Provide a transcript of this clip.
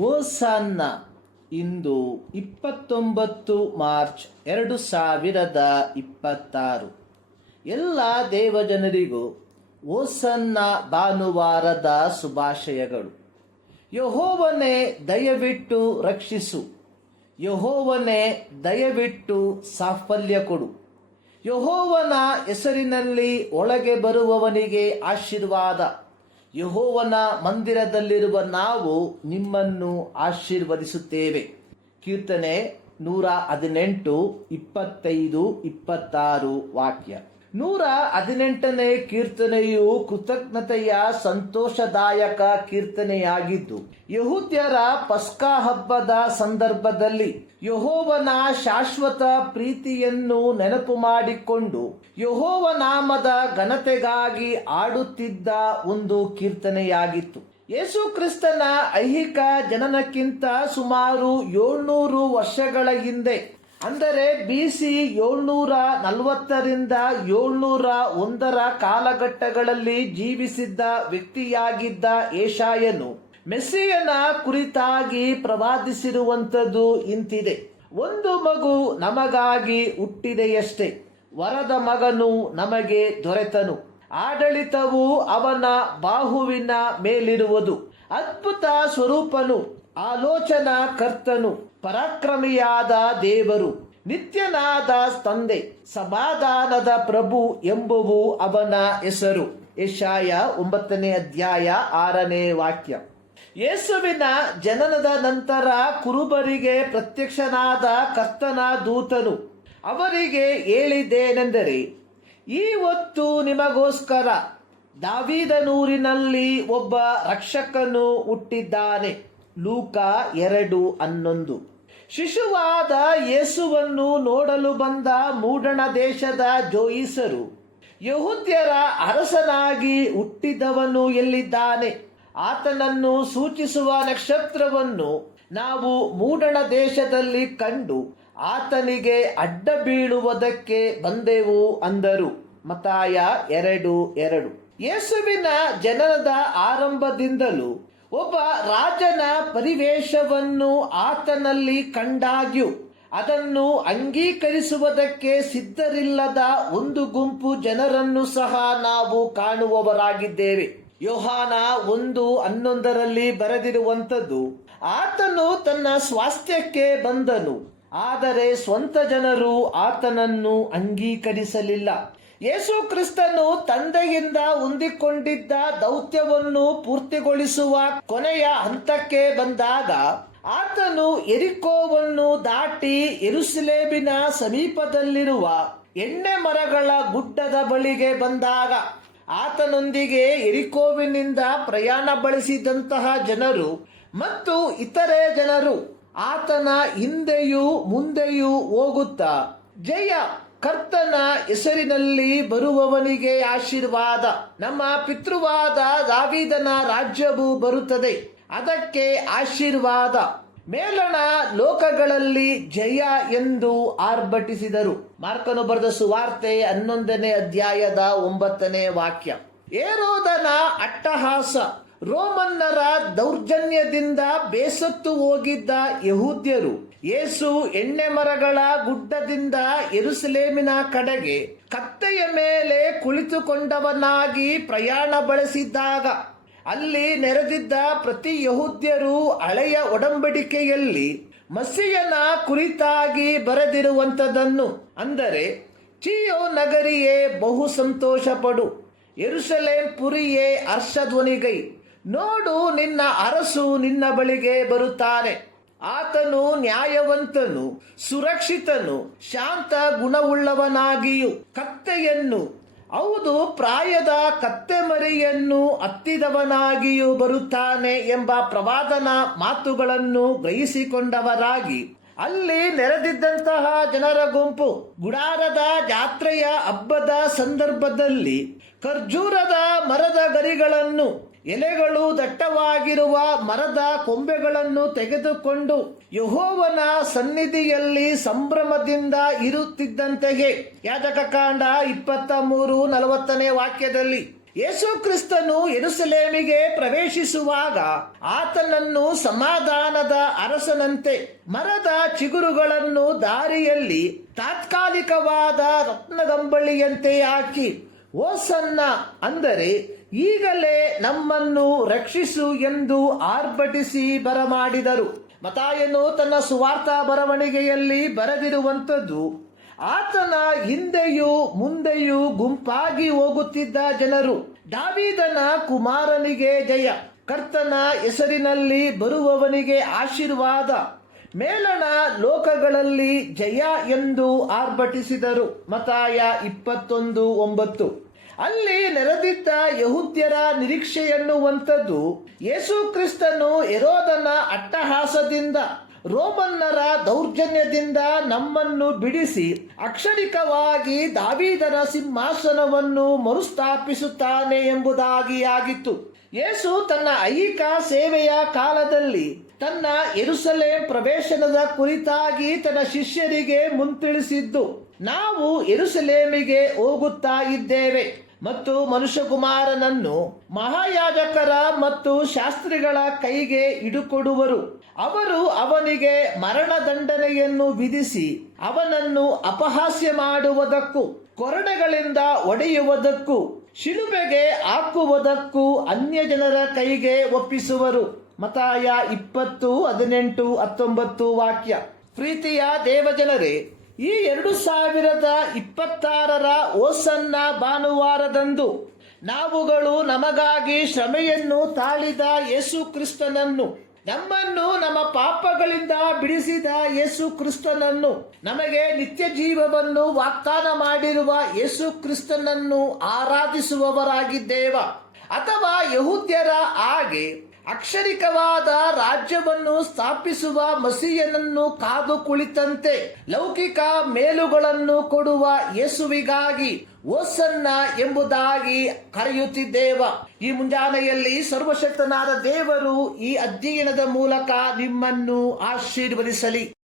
ಹೋಸನ್ನ. ಇಂದು 29 March 2026. ಎಲ್ಲ ದೇವಜನರಿಗೂ ಹೋಸನ್ನ ಭಾನುವಾರದ ಶುಭಾಶಯಗಳು. ಯೆಹೋವನೇ ದಯವಿಟ್ಟು ರಕ್ಷಿಸು, ಯೆಹೋವನೇ ದಯವಿಟ್ಟು ಸಾಫಲ್ಯ ಕೊಡು. ಯೆಹೋವನ ಹೆಸರಿನಲ್ಲಿ ಒಳಗೆ ಬರುವವನಿಗೆ ಆಶೀರ್ವಾದ. ಯೆಹೋವನ ಮಂದಿರದಲ್ಲಿರುವ ನಾವು ನಿಮ್ಮನ್ನು ಆಶೀರ್ವದಿಸುತ್ತೇವೆ. ಕೀರ್ತನೆ 118, 25, 26 ವಾಕ್ಯ. 118ನೇ ಕೀರ್ತನೆಯು ಕೃತಜ್ಞತೆಯ ಸಂತೋಷದಾಯಕ ಕೀರ್ತನೆಯಾಗಿದ್ದು, ಯೆಹೂದ್ಯರ ಪಸ್ಕಾ ಹಬ್ಬದ ಸಂದರ್ಭದಲ್ಲಿ ಯೆಹೋವನ ಶಾಶ್ವತ ಪ್ರೀತಿಯನ್ನು ನೆನಪು ಮಾಡಿಕೊಂಡು ಯೆಹೋವ ನಾಮದ ಘನತೆಗಾಗಿ ಆಡುತ್ತಿದ್ದ ಒಂದು ಕೀರ್ತನೆಯಾಗಿತ್ತು. ಯೇಸು ಕ್ರಿಸ್ತನ ಐಹಿಕ ಜನನಕ್ಕಿಂತ ಸುಮಾರು 700 ವರ್ಷಗಳ ಹಿಂದೆ, ಅಂದರೆ BC 740ರಿಂದ 701 ಕಾಲಘಟ್ಟಗಳಲ್ಲಿ ಜೀವಿಸಿದ್ದ ವ್ಯಕ್ತಿಯಾಗಿದ್ದ ಯೆಶಾಯನು ಮೆಸ್ಸಿಯನ ಕುರಿತಾಗಿ ಪ್ರವಾದಿಸಿರುವಂಥದ್ದು ಇಂತಿದೆ. ಒಂದು ಮಗು ನಮಗಾಗಿ ಹುಟ್ಟಿದೆಯಷ್ಟೇ, ವರದ ಮಗನು ನಮಗೆ ದೊರೆತನು, ಆಡಳಿತವು ಅವನ ಬಾಹುವಿನ ಮೇಲಿರುವುದು. ಅದ್ಭುತ ಸ್ವರೂಪನು, ಆಲೋಚನಾ ಕರ್ತನು, ಪರಾಕ್ರಮಿಯಾದ ದೇವರು, ನಿತ್ಯನಾದ ತಂದೆ, ಸಮಾಧಾನದ ಪ್ರಭು ಎಂಬುವು ಅವನ ಹೆಸರು. ಯೆಶಾಯ 9ನೇ ಅಧ್ಯಾಯ 6ನೇ ವಾಕ್ಯ. ಯೇಸುವಿನ ಜನನದ ನಂತರ ಕುರುಬರಿಗೆ ಪ್ರತ್ಯಕ್ಷನಾದ ಕರ್ತನ ದೂತನು ಅವರಿಗೆ ಹೇಳಿದ್ದೇನೆಂದರೆ, ಈ ಹೊತ್ತು ನಿಮಗೋಸ್ಕರ ದಾವೀದನೂರಿನಲ್ಲಿ ಒಬ್ಬ ರಕ್ಷಕನು ಹುಟ್ಟಿದ್ದಾನೆ. ಲೂಕ 2:11. ಶಿಶುವಾದ ಯೇಸುವನ್ನು ನೋಡಲು ಬಂದ ಮೂಡಣ ದೇಶದ ಜೋಯಿಸರು, ಯೆಹೂದ್ಯರ ಅರಸನಾಗಿ ಹುಟ್ಟಿದವನು ಎಲ್ಲಿದ್ದಾನೆ? ಆತನನ್ನು ಸೂಚಿಸುವ ನಕ್ಷತ್ರವನ್ನು ನಾವು ಮೂಡಣ ದೇಶದಲ್ಲಿ ಕಂಡು ಆತನಿಗೆ ಅಡ್ಡ ಬೀಳುವುದಕ್ಕೆ ಬಂದೆವು ಅಂದರು. ಮತ್ತಾಯ 2:2. ಯೇಸುವಿನ ಜನನದ ಆರಂಭದಿಂದಲೂ ಒಬ್ಬ ರಾಜನ ಪರಿವೇಶವನ್ನು ಆತನಲ್ಲಿ ಕಂಡಾಗ್ಯೂ ಅದನ್ನು ಅಂಗೀಕರಿಸುವುದಕ್ಕೆ ಸಿದ್ಧರಿಲ್ಲದ ಒಂದು ಗುಂಪು ಜನರನ್ನು ಸಹ ನಾವು ಕಾಣುವವರಾಗಿದ್ದೇವೆ. ಯೋಹಾನ 1:11 ಬರೆದಿರುವಂಥದ್ದು, ಆತನು ತನ್ನ ಸ್ವಾಸ್ಥ್ಯಕ್ಕೆ ಬಂದನು, ಆದರೆ ಸ್ವಂತ ಜನರು ಆತನನ್ನು ಅಂಗೀಕರಿಸಲಿಲ್ಲ. ಯೇಸು ಕ್ರಿಸ್ತನು ತಂದೆಯಿಂದ ಹೊಂದಿಕೊಂಡಿದ್ದ ದೌತ್ಯವನ್ನು ಪೂರ್ತಿಗೊಳಿಸುವ ಕೊನೆಯ ಹಂತಕ್ಕೆ ಬಂದಾಗ, ಆತನು ಯೆರಿಕೋವನ್ನು ದಾಟಿ ಯೆರೂಸಲೇಮಿನ ಸಮೀಪದಲ್ಲಿರುವ ಎಣ್ಣೆ ಮರಗಳ ಗುಡ್ಡದ ಬಳಿಗೆ ಬಂದಾಗ, ಆತನೊಂದಿಗೆ ಯೆರಿಕೋವಿನಿಂದ ಪ್ರಯಾಣ ಬೆಳೆಸಿದಂತಹ ಜನರು ಮತ್ತು ಇತರೆ ಜನರು ಆತನ ಹಿಂದೆಯೂ ಮುಂದೆಯೂ ಹೋಗುತ್ತಾ, ಜಯ, ಕರ್ತನ ಹೆಸರಿನಲ್ಲಿ ಬರುವವನಿಗೆ ಆಶೀರ್ವಾದ, ನಮ್ಮ ಪಿತೃವಾದ ದಾವೀದನ ರಾಜ್ಯವು ಬರುತ್ತದೆ, ಅದಕ್ಕೆ ಆಶೀರ್ವಾದ, ಮೇಲಣ ಲೋಕಗಳಲ್ಲಿ ಜಯ ಎಂದು ಆರ್ಭಟಿಸಿದರು. ಮಾರ್ಕನು ಬರೆದ ಸುವಾರ್ತೆ 11ನೇ ಅಧ್ಯಾಯದ 9ನೇ ವಾಕ್ಯ. ಹೇರೋದನ ಅಟ್ಟಹಾಸ, ರೋಮನ್ನರ ದೌರ್ಜನ್ಯದಿಂದ ಬೇಸತ್ತು ಹೋಗಿದ್ದ ಯೆಹೂದ್ಯರು ಯೇಸು ಎಣ್ಣೆ ಮರಗಳ ಗುಡ್ಡದಿಂದ ಯೆರೂಸಲೇಮಿನ ಕಡೆಗೆ ಕತ್ತೆಯ ಮೇಲೆ ಕುಳಿತುಕೊಂಡವನಾಗಿ ಪ್ರಯಾಣ ಬೆಳೆಸಿದ್ದಾಗ, ಅಲ್ಲಿ ನೆರೆದಿದ್ದ ಪ್ರತಿ ಯೆಹೂದ್ಯರು ಹಳೆಯ ಒಡಂಬಡಿಕೆಯಲ್ಲಿ ಮಸ್ಸಿಯನ ಕುರಿತಾಗಿ ಬರೆದಿರುವಂಥದ್ದನ್ನು, ಅಂದರೆ ಚೀಯೋ ನಗರಿಯೇ ಬಹು ಸಂತೋಷ ಪಡು, ಯೆರೂಸಲೇಮ್ ಪುರಿಯೇ ಹರ್ಷಧ್ವನಿಗೈ, ನೋಡು ನಿನ್ನ ಅರಸು ನಿನ್ನ ಬಳಿಗೆ ಬರುತ್ತಾನೆ, ಆತನು ನ್ಯಾಯವಂತನು, ಸುರಕ್ಷಿತನು, ಶಾಂತ ಗುಣವುಳ್ಳವನಾಗಿಯೂ ಕತ್ತೆಯನ್ನು, ಹೌದು ಪ್ರಾಯದ ಕತ್ತೆ ಮರಿಯನ್ನು ಹತ್ತಿದವನಾಗಿಯೂ ಬರುತ್ತಾನೆ ಎಂಬ ಪ್ರವಾದನ ಮಾತುಗಳನ್ನು ಗ್ರಹಿಸಿಕೊಂಡವರಾಗಿ ಅಲ್ಲಿ ನೆರೆದಿದ್ದಂತಹ ಜನರ ಗುಂಪು ಗುಡಾರದ ಜಾತ್ರೆಯ ಹಬ್ಬದ ಸಂದರ್ಭದಲ್ಲಿ ಖರ್ಜೂರದ ಮರದ ಗರಿಗಳನ್ನು, ಎಲೆಗಳು ದಟ್ಟವಾಗಿರುವ ಮರದ ಕೊಂಬೆಗಳನ್ನು ತೆಗೆದುಕೊಂಡು ಯೆಹೋವನ ಸನ್ನಿಧಿಯಲ್ಲಿ ಸಂಭ್ರಮದಿಂದ ಇರುತ್ತಿದ್ದಂತೆಯೇ, ಯಾಜಕಕಾಂಡ 23:40 ವಾಕ್ಯದಲ್ಲಿ ಯೇಸು ಕ್ರಿಸ್ತನು ಯೆರೂಸಲೇಮಿಗೆ ಪ್ರವೇಶಿಸುವಾಗ ಆತನನ್ನು ಸಮಾಧಾನದ ಅರಸನಂತೆ ಮರದ ಚಿಗುರುಗಳನ್ನು ದಾರಿಯಲ್ಲಿ ತಾತ್ಕಾಲಿಕವಾದ ರತ್ನಗಂಬಳಿಯಂತೆ ಹಾಕಿ ಓಸನ್ನ, ಅಂದರೆ ಈಗಲೇ ನಮ್ಮನ್ನು ರಕ್ಷಿಸು ಎಂದು ಆರ್ಭಟಿಸಿ ಬರಮಾಡಿದರು. ಮತ್ತಾಯನು ತನ್ನ ಸುವಾರ್ಥ ಬರವಣಿಗೆಯಲ್ಲಿ ಬರೆದಿರುವಂಥದ್ದು, ಆತನ ಹಿಂದೆಯೂ ಮುಂದೆಯೂ ಗುಂಪಾಗಿ ಹೋಗುತ್ತಿದ್ದ ಜನರು, ದಾವೀದನ ಕುಮಾರನಿಗೆ ಜಯ, ಕರ್ತನ ಹೆಸರಿನಲ್ಲಿ ಬರುವವನಿಗೆ ಆಶೀರ್ವಾದ, ಮೇಲಣ ಲೋಕಗಳಲ್ಲಿ ಜಯ ಎಂದು ಆರ್ಭಟಿಸಿದರು. ಮತ್ತಾಯ 21:9. ಅಲ್ಲಿ ನೆರೆದಿದ್ದ ಯಹೂದ್ಯರ ನಿರೀಕ್ಷೆ ಎನ್ನುವಂಥದ್ದು ಯೇಸು ಕ್ರಿಸ್ತನು ಹೆರೋದನ ಅಟ್ಟಹಾಸದಿಂದ, ರೋಮನ್ನರ ದೌರ್ಜನ್ಯದಿಂದ ನಮ್ಮನ್ನು ಬಿಡಿಸಿ ಅಕ್ಷರಿಕವಾಗಿ ದಾವೀದನ ಸಿಂಹಾಸನವನ್ನು ಮರುಸ್ಥಾಪಿಸುತ್ತಾನೆ ಎಂಬುದಾಗಿ ಆಗಿತ್ತು. ಯೇಸು ತನ್ನ ಐಹಿಕ ಸೇವೆಯ ಕಾಲದಲ್ಲಿ ತನ್ನ ಯೆರೂಸಲೇಮ್ ಪ್ರವೇಶನದ ಕುರಿತಾಗಿ ತನ್ನ ಶಿಷ್ಯರಿಗೆ ಮುಂತಿಳಿಸಿದ್ದು, ನಾವು ಯೆರೂಸಲೇಮಿಗೆ ಹೋಗುತ್ತಾ ಇದ್ದೇವೆ ಮತ್ತು ಮನುಷ್ಯಕುಮಾರನನ್ನು ಮಹಾಯಾಜಕರ ಮತ್ತು ಶಾಸ್ತ್ರಿಗಳ ಕೈಗೆ ಹಿಡುಕೊಡುವರು. ಅವರು ಅವನಿಗೆ ಮರಣದಂಡನೆಯನ್ನು ವಿಧಿಸಿ ಅವನನ್ನು ಅಪಹಾಸ್ಯ ಮಾಡುವುದಕ್ಕೂ ಕೊರಡೆಗಳಿಂದ ಹೊಡೆಯುವುದಕ್ಕೂ ಶಿಲುಬೆಗೆ ಹಾಕುವುದಕ್ಕೂ ಅನ್ಯ ಜನರ ಕೈಗೆ ಒಪ್ಪಿಸುವರು. ಮತ್ತಾಯ 20:18-19 ವಾಕ್ಯ. ಪ್ರೀತಿಯ ದೇವಜನರೇ, ಈ 2026 ಓಸನ್ನ ಭಾನುವಾರದಂದು ನಾವುಗಳು ನಮಗಾಗಿ ಶ್ರಮೆಯನ್ನು ತಾಳಿದ ಯೇಸು ಕ್ರಿಸ್ತನನ್ನು, ನಮ್ಮನ್ನು ನಮ್ಮ ಪಾಪಗಳಿಂದ ಬಿಡಿಸಿದ ಯೇಸು ಕ್ರಿಸ್ತನನ್ನು, ನಮಗೆ ನಿತ್ಯ ಜೀವವನ್ನು ವಾಗ್ದಾನ ಮಾಡಿರುವ ಯೇಸು ಕ್ರಿಸ್ತನನ್ನು ಆರಾಧಿಸುವವರಾಗಿದ್ದೇವ. ಅಥವಾ ಯಹೂದ್ಯರ ಹಾಗೆ ಅಕ್ಷರಿಕವಾದ ರಾಜ್ಯವನ್ನು ಸ್ಥಾಪಿಸುವ ಮಸೀಯನನ್ನು ಕಾದು ಕುಳಿತಂತೆ ಲೌಕಿಕ ಮೇಲುಗಳನ್ನು ಕೊಡುವ ಯೇಸುವಿಗಾಗಿ ಓಸನ್ನ ಎಂಬುದಾಗಿ ಕರೆಯುತ್ತಿದ್ದೇವ. ಈ ಮುಂಜಾನೆಯಲ್ಲಿ ಸರ್ವಶಕ್ತನಾದ ದೇವರು ಈ ಅಧ್ಯಯನದ ಮೂಲಕ ನಿಮ್ಮನ್ನು ಆಶೀರ್ವದಿಸಲಿ.